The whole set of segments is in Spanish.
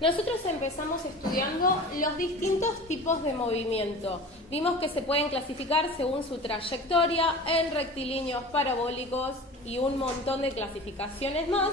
Nosotros empezamos estudiando los distintos tipos de movimiento. Vimos que se pueden clasificar según su trayectoria en rectilíneos, parabólicos y un montón de clasificaciones más.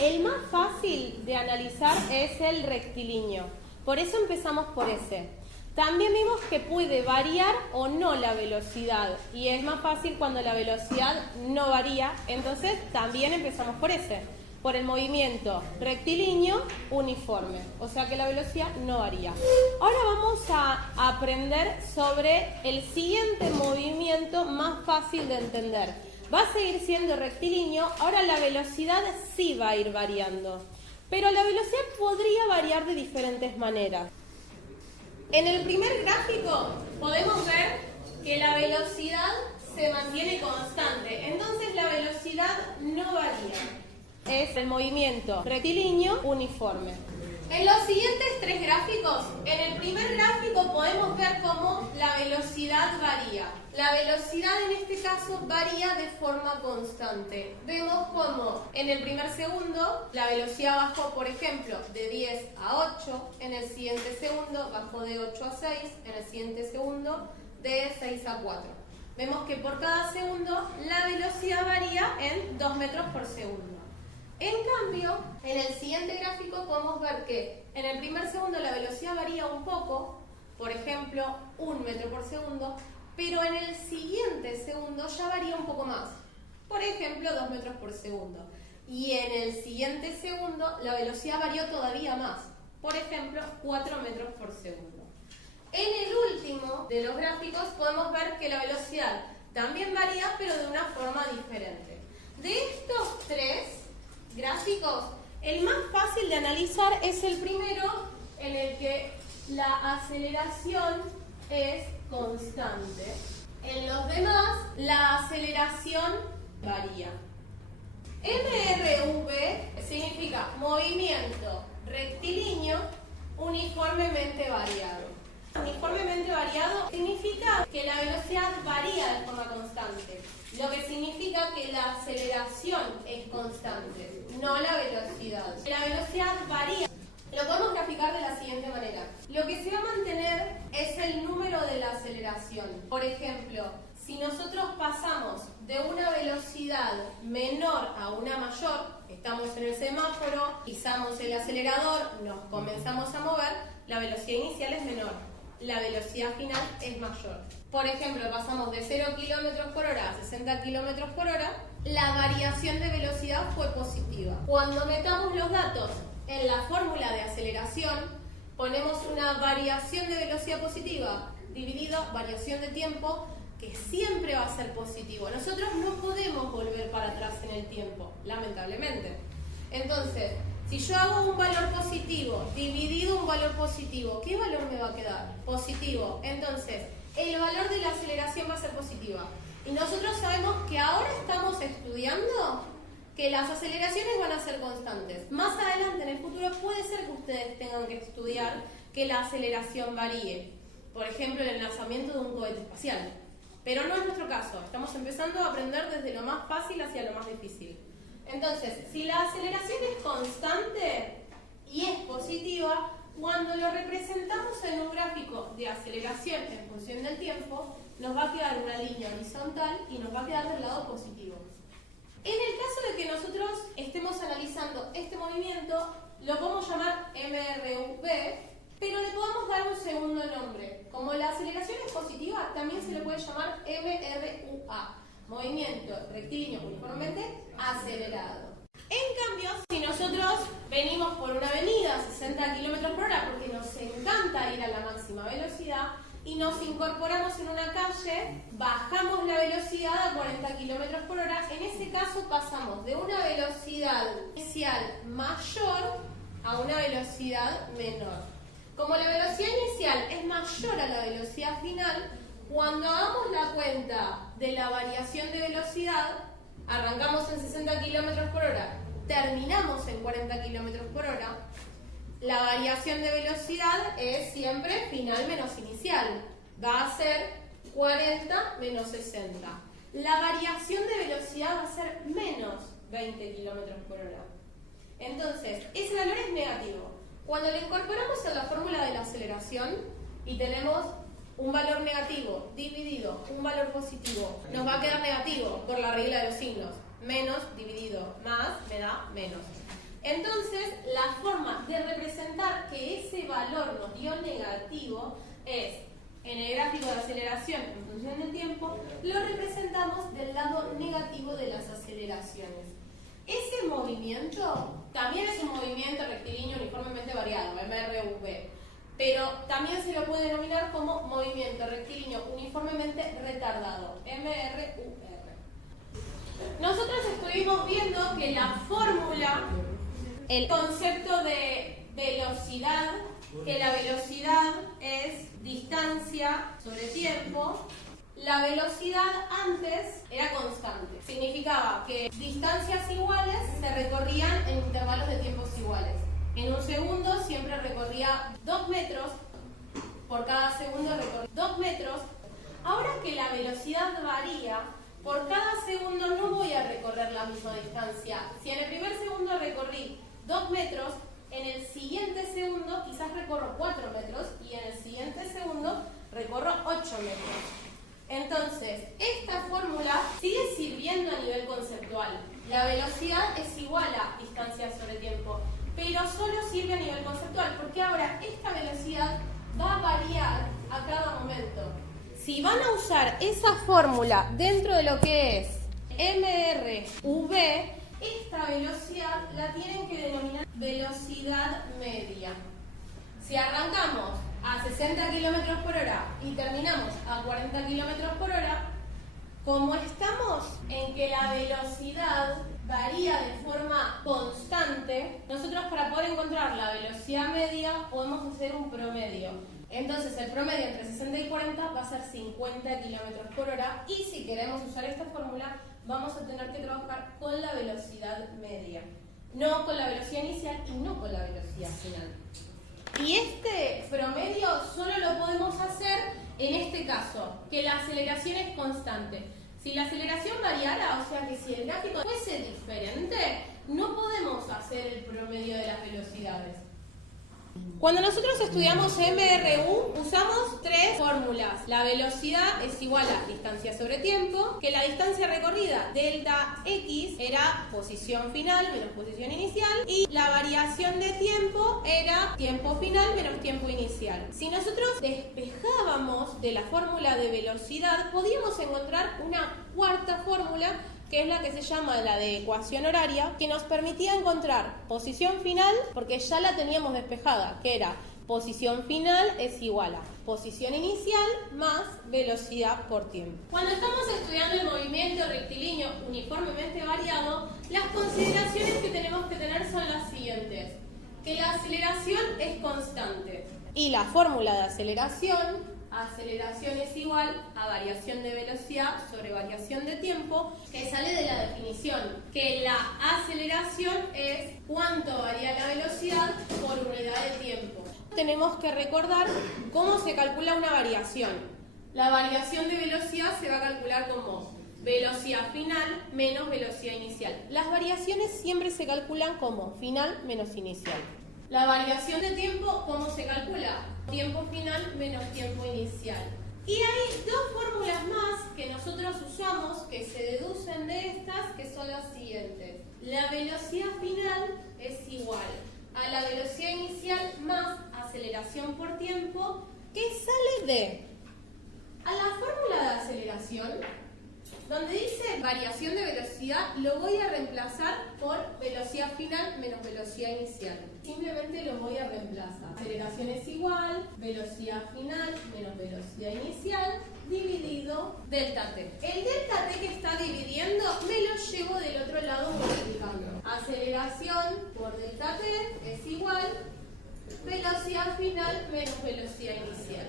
El más fácil de analizar es el rectilíneo. Por eso empezamos por ese. También vimos que puede variar o no la velocidad y es más fácil cuando la velocidad no varía, entonces también empezamos por ese. Por el movimiento rectilíneo uniforme, o sea que la velocidad no varía. Ahora vamos a aprender sobre el siguiente movimiento más fácil de entender. Va a seguir siendo rectilíneo, ahora la velocidad sí va a ir variando, pero la velocidad podría variar de diferentes maneras. En el primer gráfico podemos ver que la velocidad se mantiene constante, entonces la velocidad no varía. Es el movimiento rectilíneo uniforme. En los siguientes tres gráficos, en el primer gráfico podemos ver cómo la velocidad varía. La velocidad en este caso varía de forma constante. Vemos cómo en el primer segundo la velocidad bajó, por ejemplo, de 10 a 8, en el siguiente segundo bajó de 8 a 6, en el siguiente segundo de 6 a 4. Vemos que por cada segundo la velocidad varía en 2 metros por segundo. En cambio, en el siguiente gráfico podemos ver que en el primer segundo la velocidad varía un poco, por ejemplo, 1 metro por segundo, pero en el siguiente segundo ya varía un poco más, por ejemplo, 2 metros por segundo. Y en el siguiente segundo la velocidad varió todavía más, por ejemplo, 4 metros por segundo. En el último de los gráficos podemos ver que la velocidad también varía, pero de una forma diferente. De estos tres gráficos, el más fácil de analizar es el primero, en el que la aceleración es constante. En los demás, la aceleración varía. MRV significa movimiento rectilíneo uniformemente variado. Uniformemente variado significa que la velocidad varía de forma constante, lo que significa que la aceleración es constante, no la velocidad. La velocidad varía. Lo podemos graficar de la siguiente manera. Lo que se va a mantener es el número de la aceleración. Por ejemplo, si nosotros pasamos de una velocidad menor a una mayor, estamos en el semáforo, pisamos el acelerador, nos comenzamos a mover, la velocidad inicial es menor. La velocidad final es mayor. Por ejemplo, pasamos de 0 km por hora a 60 km por hora, la variación de velocidad fue positiva. Cuando metamos los datos en la fórmula de aceleración, ponemos una variación de velocidad positiva dividido variación de tiempo, que siempre va a ser positivo. Nosotros no podemos volver para atrás en el tiempo, lamentablemente. Entonces, si yo hago un valor positivo dividido un valor positivo, ¿qué valor me va a quedar? Positivo. Entonces, el valor de la aceleración va a ser positiva. Y nosotros sabemos que ahora estamos estudiando que las aceleraciones van a ser constantes. Más adelante, en el futuro, puede ser que ustedes tengan que estudiar que la aceleración varíe. Por ejemplo, en el lanzamiento de un cohete espacial. Pero no es nuestro caso. Estamos empezando a aprender desde lo más fácil hacia lo más difícil. Entonces, si la aceleración es constante y es positiva, cuando lo representamos en un gráfico de aceleración en función del tiempo, nos va a quedar una línea horizontal y nos va a quedar del lado positivo. En el caso de que nosotros estemos analizando este movimiento, lo podemos llamar MRV, pero le podemos dar un segundo nombre. Como la aceleración es positiva, también se le puede llamar MRUA. Movimiento rectilíneo uniformemente acelerado. En cambio, si nosotros venimos por una avenida a 60 km por hora porque nos encanta ir a la máxima velocidad y nos incorporamos en una calle, bajamos la velocidad a 40 km por hora, en ese caso pasamos de una velocidad inicial mayor a una velocidad menor. Como la velocidad inicial es mayor a la velocidad final, cuando hagamos la cuenta de la variación de velocidad, arrancamos en 60 km por hora, terminamos en 40 km por hora, la variación de velocidad es siempre final menos inicial. Va a ser 40 menos 60. La variación de velocidad va a ser menos 20 km por hora. Entonces, ese valor es negativo. Cuando lo incorporamos en la fórmula de la aceleración y tenemos un valor negativo dividido un valor positivo, nos va a quedar negativo por la regla de los signos. Menos dividido más me da menos. Entonces, la forma de representar que ese valor nos dio negativo es, en el gráfico de aceleración en función del tiempo, lo representamos del lado negativo de las aceleraciones. Ese movimiento también es un movimiento rectilíneo uniformemente variado, MRV, pero también se lo puede denominar como movimiento rectilíneo uniformemente retardado, MRUR. Nosotros estuvimos viendo que la fórmula, el concepto de velocidad, que la velocidad es distancia sobre tiempo. La velocidad antes era constante. Significaba que distancias iguales se recorrían en intervalos de tiempos iguales. En un segundo siempre recorría 2 metros, por cada segundo recorría 2 metros. Ahora que la velocidad varía, por cada segundo no voy a recorrer la misma distancia. Si en el primer segundo recorrí 2 metros, en el siguiente segundo quizás recorro 4 metros y en el siguiente segundo recorro 8 metros. Entonces, esta fórmula sigue sirviendo a nivel conceptual. La velocidad es igual a distancia sobre tiempo, pero solo sirve a nivel conceptual, porque ahora esta velocidad va a variar a cada momento. Si van a usar esa fórmula dentro de lo que es MRV, esta velocidad la tienen que denominar velocidad media. Si arrancamos a 60 km por hora y terminamos a 40 km por hora, como estamos en que la velocidad varía de forma constante, nosotros para poder encontrar la velocidad media podemos hacer un promedio. Entonces el promedio entre 60 y 40 va a ser 50 km por hora y si queremos usar esta fórmula vamos a tener que trabajar con la velocidad media, no con la velocidad inicial y no con la velocidad final. Y este promedio solo lo podemos hacer en este caso, que la aceleración es constante. Si la aceleración variara, o sea que si el gráfico fuese diferente, no podemos hacer el promedio de las velocidades. Cuando nosotros estudiamos MRU, usamos 3 fórmulas. La velocidad es igual a distancia sobre tiempo, que la distancia recorrida, delta X, era posición final menos posición inicial, y la variación de tiempo era tiempo final menos tiempo inicial. Si nosotros despejábamos de la fórmula de velocidad, podíamos encontrar una cuarta fórmula, que es la que se llama la de ecuación horaria, que nos permitía encontrar posición final, porque ya la teníamos despejada, que era posición final es igual a posición inicial más velocidad por tiempo. Cuando estamos estudiando el movimiento rectilíneo uniformemente variado, las consideraciones que tenemos que tener son las siguientes: que la aceleración es constante y la fórmula de aceleración es igual a variación de velocidad sobre variación de tiempo, que sale de la definición, que la aceleración es cuánto varía la velocidad por unidad de tiempo. Tenemos que recordar cómo se calcula una variación. La variación de velocidad se va a calcular como velocidad final menos velocidad inicial. Las variaciones siempre se calculan como final menos inicial. La variación de tiempo, ¿cómo se calcula? Tiempo final menos tiempo inicial. Y hay 2 fórmulas más que nosotros usamos que se deducen de estas, que son las siguientes. La velocidad final es igual a la velocidad inicial más aceleración por tiempo, que sale de a la fórmula de aceleración, donde dice variación de velocidad, lo voy a reemplazar por velocidad final menos velocidad inicial. Simplemente lo voy a reemplazar. Aceleración es igual, velocidad final menos velocidad inicial, dividido delta t. El delta t que está dividiendo me lo llevo del otro lado multiplicando. Aceleración por delta t es igual, velocidad final menos velocidad inicial.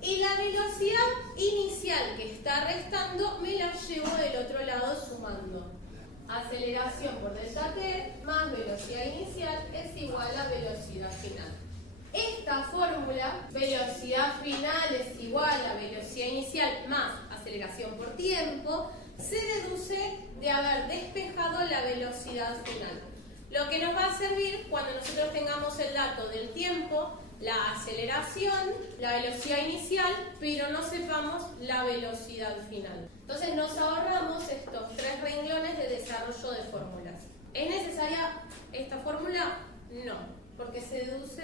Y la velocidad inicial que está restando me la llevo del otro lado sumando. Aceleración por delta t más velocidad inicial es igual a velocidad final. Esta fórmula, velocidad final es igual a velocidad inicial más aceleración por tiempo, se deduce de haber despejado la velocidad final. lo que nos va a servir cuando nosotros tengamos el dato del tiempo, la aceleración, la velocidad inicial, pero no sepamos la velocidad final. Entonces nos ahorramos estos 3 renglones de desarrollo de fórmulas. ¿Es necesaria esta fórmula? No, porque se deduce.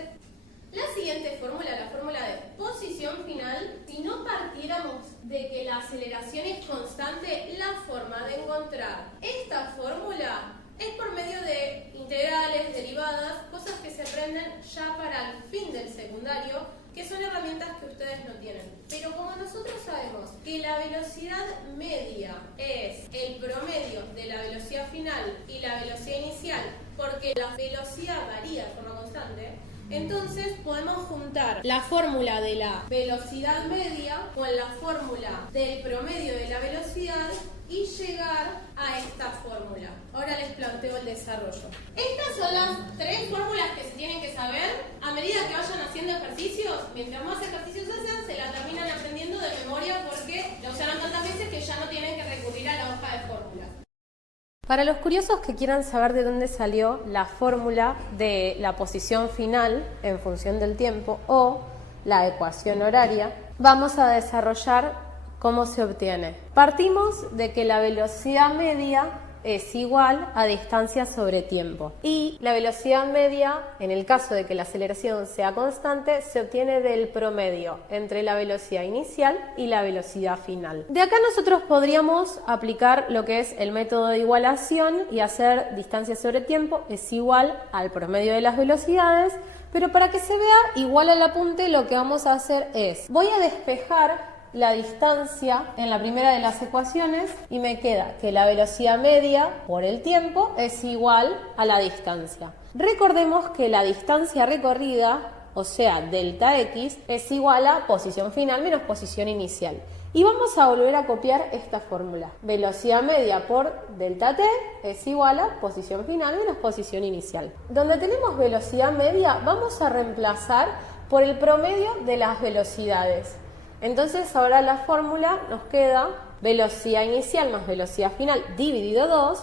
La siguiente fórmula, la fórmula de posición final, si no partiéramos de que la aceleración es constante, la forma de encontrar esta fórmula es por medio de integrales, derivadas, cosas que se aprenden ya para el fin del secundario, que son herramientas que ustedes no tienen. Pero como nosotros sabemos que la velocidad media es el promedio de la velocidad final y la velocidad inicial, porque la velocidad varía de forma constante, entonces podemos juntar la fórmula de la velocidad media con la fórmula del promedio de la velocidad y llegar a esta fórmula. Ahora les planteo el desarrollo. Estas son las 3 fórmulas que se tienen que saber. A medida que vayan haciendo ejercicios, mientras más ejercicios hacen, se la terminan aprendiendo de memoria porque la usaron tantas veces que ya no tienen que recurrir a la hoja de fórmulas. Para los curiosos que quieran saber de dónde salió la fórmula de la posición final en función del tiempo o la ecuación horaria, vamos a desarrollar cómo se obtiene. Partimos de que la velocidad media es igual a distancia sobre tiempo. Y la velocidad media, en el caso de que la aceleración sea constante, se obtiene del promedio entre la velocidad inicial y la velocidad final. De acá nosotros podríamos aplicar lo que es el método de igualación y hacer distancia sobre tiempo es igual al promedio de las velocidades, pero para que se vea igual al apunte, lo que vamos a hacer es, voy a despejar la distancia en la primera de las ecuaciones y me queda que la velocidad media por el tiempo es igual a la distancia. Recordemos que la distancia recorrida, o sea, delta x, es igual a posición final menos posición inicial. Y vamos a volver a copiar esta fórmula. Velocidad media por delta t es igual a posición final menos posición inicial. Donde tenemos velocidad media, vamos a reemplazar por el promedio de las velocidades. Entonces ahora la fórmula nos queda velocidad inicial más velocidad final dividido 2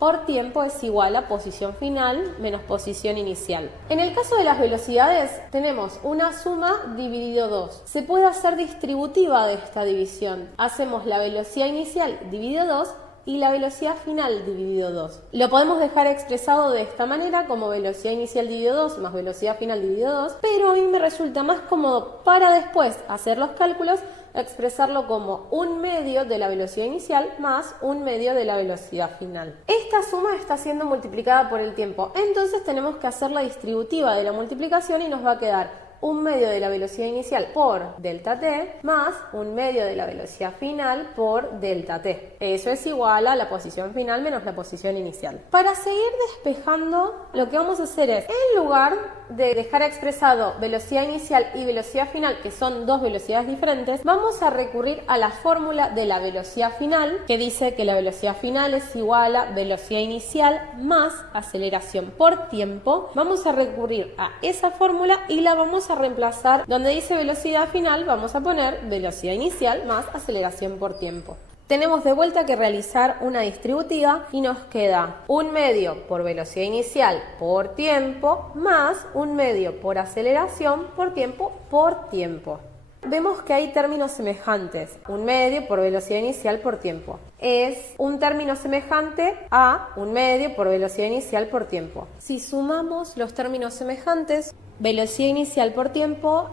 por tiempo es igual a posición final menos posición inicial. En el caso de las velocidades tenemos una suma dividido 2. Se puede hacer distributiva de esta división. Hacemos la velocidad inicial dividido 2 y la velocidad final dividido 2. Lo podemos dejar expresado de esta manera como velocidad inicial dividido 2 más velocidad final dividido 2, pero a mí me resulta más cómodo para después hacer los cálculos expresarlo como 1/2 de la velocidad inicial más 1/2 de la velocidad final. Esta suma está siendo multiplicada por el tiempo, entonces tenemos que hacer la distributiva de la multiplicación y nos va a quedar 1/2 de la velocidad inicial por delta t más 1/2 de la velocidad final por delta t. Eso es igual a la posición final menos la posición inicial. Para seguir despejando, lo que vamos a hacer es, en lugar de dejar expresado velocidad inicial y velocidad final, que son 2 velocidades diferentes, vamos a recurrir a la fórmula de la velocidad final, que dice que la velocidad final es igual a velocidad inicial más aceleración por tiempo. Vamos a recurrir a esa fórmula y la vamos a reemplazar. Donde dice velocidad final, vamos a poner velocidad inicial más aceleración por tiempo. Tenemos de vuelta que realizar una distributiva y nos queda 1/2 por velocidad inicial por tiempo más 1/2 por aceleración por tiempo por tiempo. Vemos que hay términos semejantes. 1/2 por velocidad inicial por tiempo. Es un término semejante a 1/2 por velocidad inicial por tiempo. Si sumamos los términos semejantes, velocidad inicial por tiempo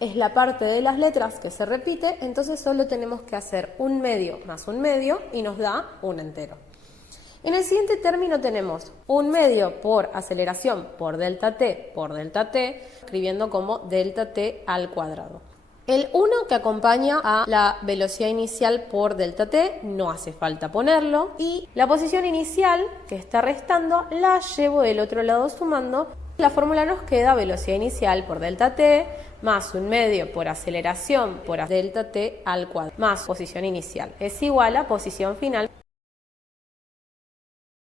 es la parte de las letras que se repite, entonces solo tenemos que hacer 1/2 más 1/2 y nos da un entero. En el siguiente término tenemos 1/2 por aceleración por delta t, escribiendo como delta t al cuadrado. El 1 que acompaña a la velocidad inicial por delta t no hace falta ponerlo y la posición inicial que está restando la llevo del otro lado sumando. La fórmula nos queda velocidad inicial por delta t más 1/2 por aceleración por delta t al cuadrado más posición inicial es igual a posición final